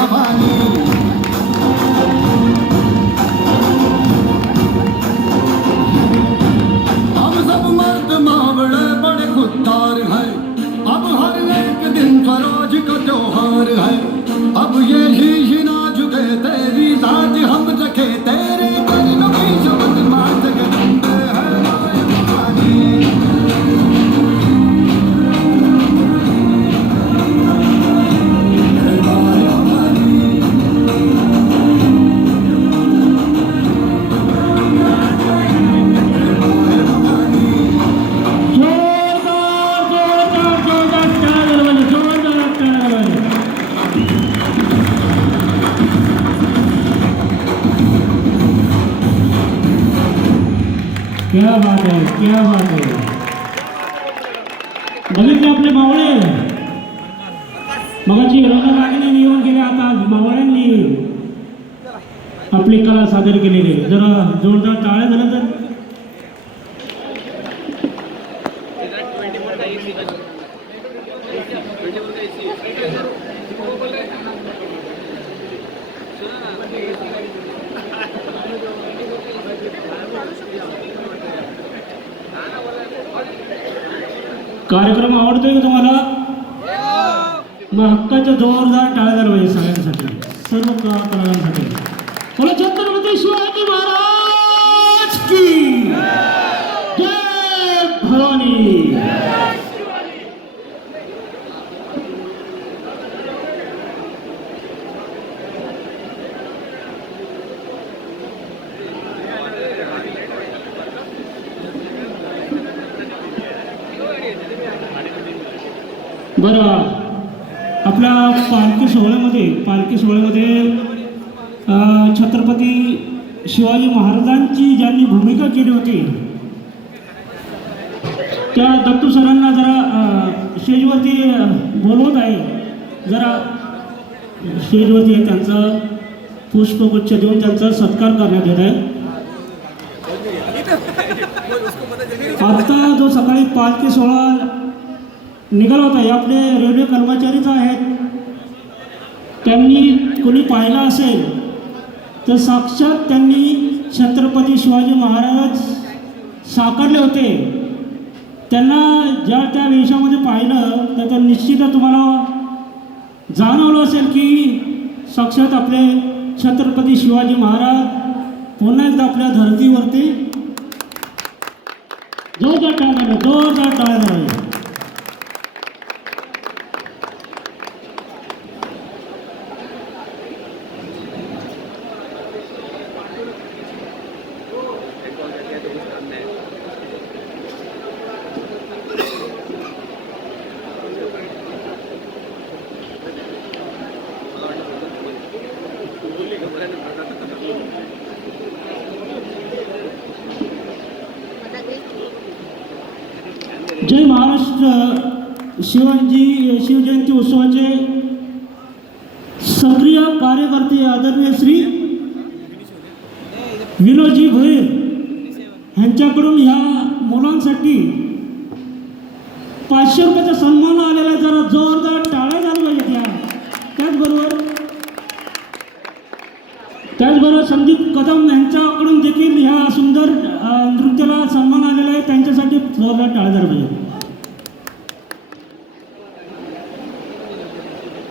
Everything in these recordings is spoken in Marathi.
भवानी हम सब मर्द मावड़े बड़े खुददार हैं अब हर एक दिन फरोज का त्योहार है अब ये ही ना झुके तेरी जात हम रखे तेरे कदमों की शब्द मात गंद है माय भवानी क्या बात है, क्या बात आहे. बघितले आपले मावळे मगाची रणरागिणी निघून गेले. आता मावळ्यांनी आपली कला सादर केलेली. जरा जोरदार टाळ्या झाल्या तर कार्यक्रम आवडतोय का तुम्हाला? मग हक्काच्या जोरदार टाळ्या झाल्या पाहिजे सगळ्यांसाठी, सर्व कलाकारांसाठी. बोला छत्रपती शिवाजी महाराज की जय भवानी. बरं, आपल्या पालखी सोहळ्यामध्ये छत्रपती शिवाजी महाराजांची ज्यांनी भूमिका केली होती त्या दत्तू सरांना जरा स्टेजवरती बोलवत आहे. जरा स्टेजवरती त्यांचा पुष्पगुच्छ देऊन त्यांचा सत्कार करण्यात येत आहे. आता जो सकाळी पालखी सोहळा निघाला होता, हे आपले रेल्वे कर्मचारीच आहेत. त्यांनी कोणी पाहिलं असेल तर साक्षात त्यांनी छत्रपती शिवाजी महाराज साकारले होते. त्यांना ज्या त्या वेशामध्ये पाहिलं तर निश्चितच तुम्हाला जाणवलं असेल की साक्षात आपले छत्रपती शिवाजी महाराज पुन्हा एकदा आपल्या धर्तीवरती जोरदार टाळ्या. जय महाराष्ट्र. शिवजयंती उत्सवाचे सक्रिय कार्यकर्ते आदरणीय श्री विनोदजी भोईर यांच्याकडून ह्या मुलांसाठी 500 रुपयाचा सन्मान आलेला. जरा जोरदार टाळ्या झाल्या पाहिजेत. त्याचबरोबर संदीप कदम यांच्याकडून देखील ह्या सुंदर नृत्याला सन्मान आलेला आहे. त्यांच्यासाठी जोरदार टाळ्या झाल्या पाहिजे.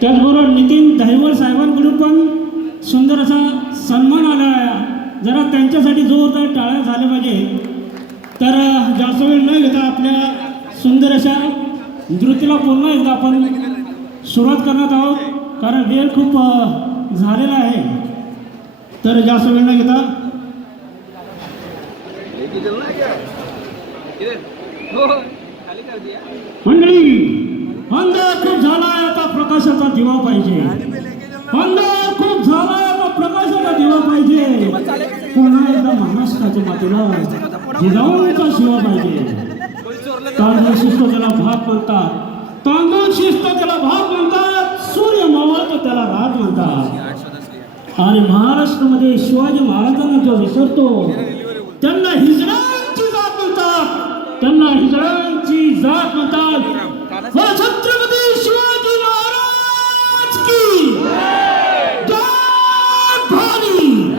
त्याचबरोबर नितीन दहिवड साहेबांकडून पण सुंदर असा सन्मान आला आहे. जरा त्यांच्यासाठी जोरदार टाळ्या झाल्या पाहिजे. तर जास्त वेळ न घेता आपल्या सुंदर अशा नृत्याला पुन्हा एकदा आपण सुरुवात करण्यात आहोत, कारण वेळ खूप झालेला आहे. तर जास्त वेळ न घेता मंडळी, अंधार खूप झालाय आता प्रकाशाचा दिवा पाहिजे. अंधार खूप झालाय आता प्रकाशाचा दिवा पाहिजे. पुन्हा एकदा महाराष्ट्राच्या मातीला जिजाऊंचा शिवा पाहिजे. तांदूळ शिस्त त्याला भाग म्हणतात, तांदूळ शिस्त त्याला भाग म्हणतात, सूर्य मावळतो त्याला रात म्हणतात. आणि महाराष्ट्रामध्ये शिवाजी महाराजांना जो विसरतो त्यांना हिजड्यांची जात म्हणतात.